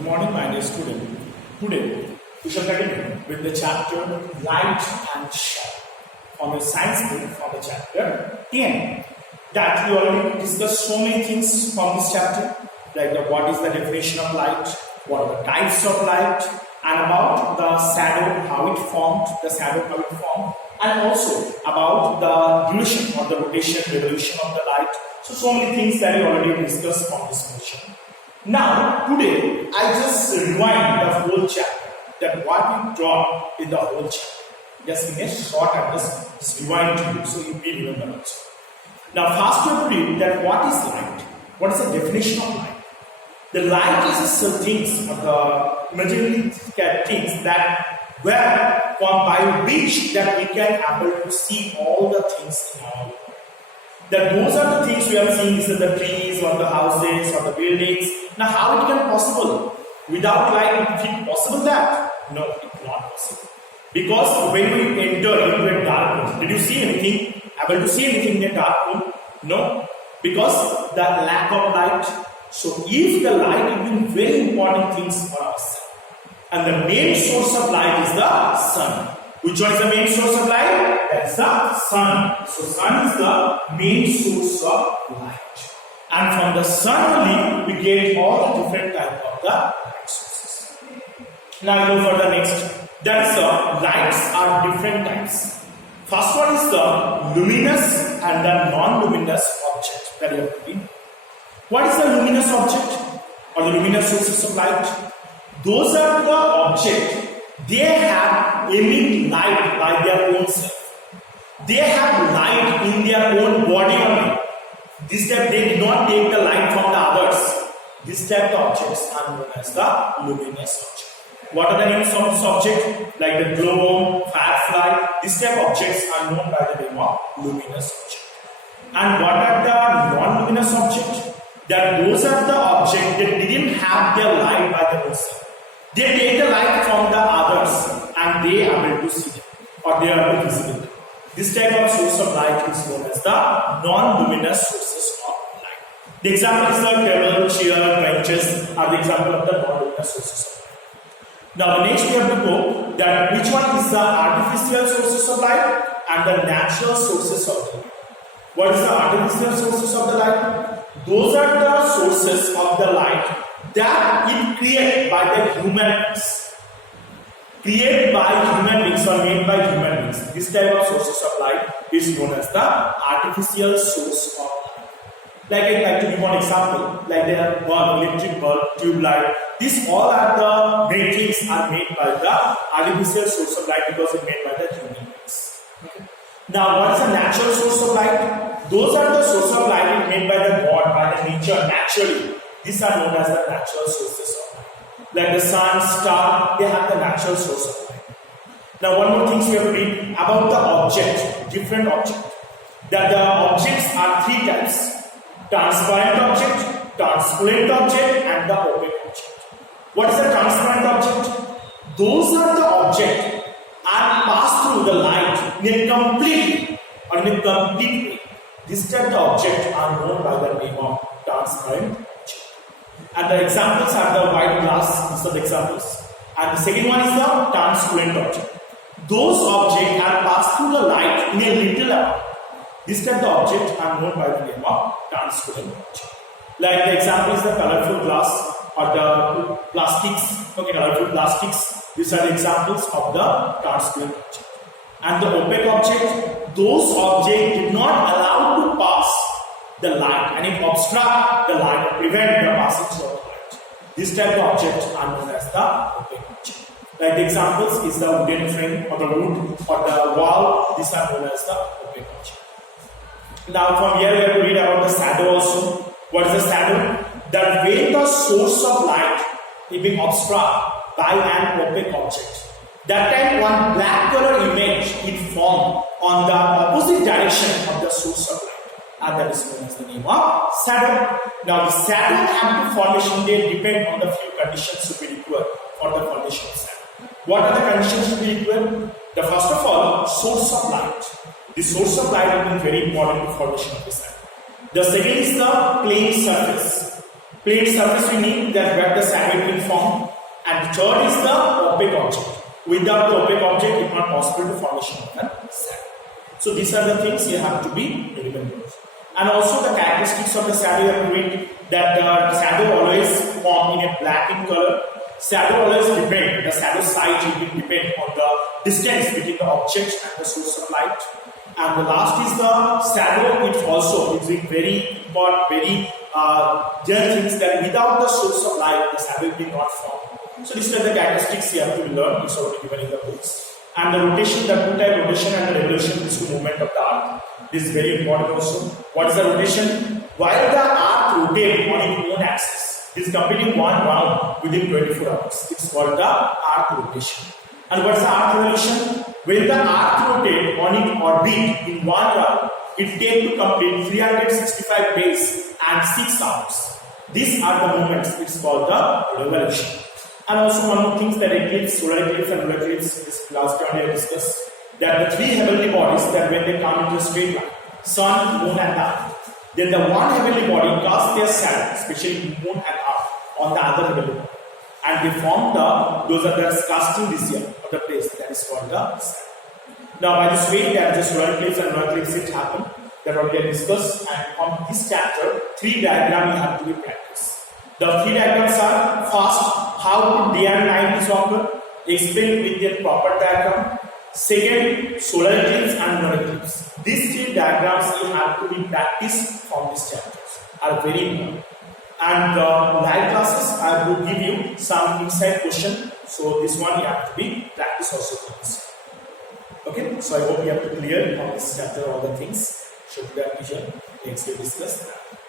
Good morning, my dear student. Today, we shall continue with the chapter Light and Shadow from your science book from the chapter 10. That we already discussed so many things from this chapter, like what is the definition of light, what are the types of light, and about the shadow, how it formed, and also about the duration or the rotation, revolution of the light. So many things that we already discussed from this section. Now, today, I just rewind the whole chapter, that what we taught in the whole chapter. Just give me a short and just rewind to you, so you will remember it. Now, first we have to read that what is light? What is the definition of light? The light is a things, or the material things that by which that we can able to see all the things in our world. That those are the things we are seeing, these are the trees or the houses or the buildings. Now how it can possible? Without light, is it possible that? No, it's not possible. Because when we enter into a dark room, did you see anything? Able to see anything in a dark room? No. Because the lack of light. So if the light is being very important things for us. And the main source of light is the sun. Which one is the main source of light? That's the sun. So sun is the main source of light. And from the sun only we get all the different types of the light sources. Now go for the next. That is the lights are different types. First one is the luminous and the non-luminous object that you have to read. What is the luminous object or the luminous sources of light? Those are the objects. They have emit light by their own self. They have light in their own body only. This type they do not take the light from the others. This type of objects are known as the luminous object. What are the names of this object? Like the globe, firefly. This type of objects are known by the name of luminous object. And what are the non-luminous objects? That those are the objects that didn't have their light by their own self. They take the light from the others and they are able to see them or they are able to visible. This type of source of light is known as the non-luminous sources of light. The example is the table, chair, benches are the example of the non-luminous sources of light. Now the next we have to go that which one is the artificial sources of light and the natural sources of the light. What is the artificial sources of the light? Those are the sources of the light that is created by the human beings. Created by human beings or made by human beings. This type of sources of light is known as the artificial source of light. Like I'd like to give one example. Like the bulb, electric bulb, tube light. These all are the made things are made by the artificial source of light because it's made by the human beings. Okay. Now what is the natural source of light? Those are the source of light made by the God, by the nature naturally. These are known as the natural sources of light. Like the sun, star, they have the natural source of light. Now one more thing we have to read about the object, different object. That the objects are three types. Transparent object, transparent object and the opaque object. What is the transparent object? Those are the objects are passed through the light in a complete way. This type of objects are known by the name of transparent object. And the examples are the white glass, these are the examples. And the second one is the transparent object. Those objects are passed through the light in a little amount. This type of objects are known by the name of transparent object. Like the example is the colorful glass or the plastics. Okay, colorful plastics. These are the examples of the transparent object. And the opaque object, those objects did not allow to pass the light and it obstruct the light, prevent the passage of light. This type of objects are known as the opaque object. Like the examples is the wooden frame or the wood or the wall. These are known as the opaque object. Now from here we have to read about the shadow also. What is the shadow? That when the source of light is being obstructed by an opaque object, that time one black color image is formed on the opposite direction of the source of light. And that is known as the name of shadow. Now the shadow and the formation they depend on the few conditions to be required for the formation of shadow. What are the conditions to be required? The first of all, source of light. The source of light will be very important in formation of the shadow. The second is the plane surface. Plane surface we need that where the shadow will be formed. And the third is the opaque object. Without the opaque object, it is not possible to formation of a shadow. So these are the things you have to be remembered. And also the characteristics of the shadow, you have to read that the shadow always form in a black in color. Shadow always depend, the shadow size will depend on the distance between the object and the source of light. And the last is the shadow. It also is very important, very there things that without the source of light, the shadow will not form. So these are the characteristics you have to learn. It's already given in the books. And the rotation, the two-type rotation and the revolution, is the movement of the arc. This is very important also. What is the rotation? While the arc rotates on its own axis, it is completing one round within 24 hours. It's called the arc rotation. And what is the arc revolution? When the arc rotates on its orbit in one round, it takes to complete 365 days and 6 hours. These are the movements. It's called the revolution. And also one more thing that eclipse, solar eclipse and lunar eclipse, this last time I discussed, that the three heavenly bodies that when they come into a straight line, sun, moon and earth, then the one heavenly body casts their shadow, especially moon and earth, on the other heavenly body. And they form those are the casting this year of the place that is called the sun. Now by this way, that the solar eclipse and lunar eclipse it happened, that already I discussed, and from this chapter, 3 diagrams you have to be practiced. The 3 diagrams are: first, how day and night is occur, explain with their proper diagram. Second, solar eclipse and lunar eclipse. These 3 diagrams you have to be practiced from these chapters, are very important. And live classes, I will give you some inside question. So this one you have to be practice also for this. Okay, so I hope you have to clear from this chapter all the things. Should be here. Next we discuss that.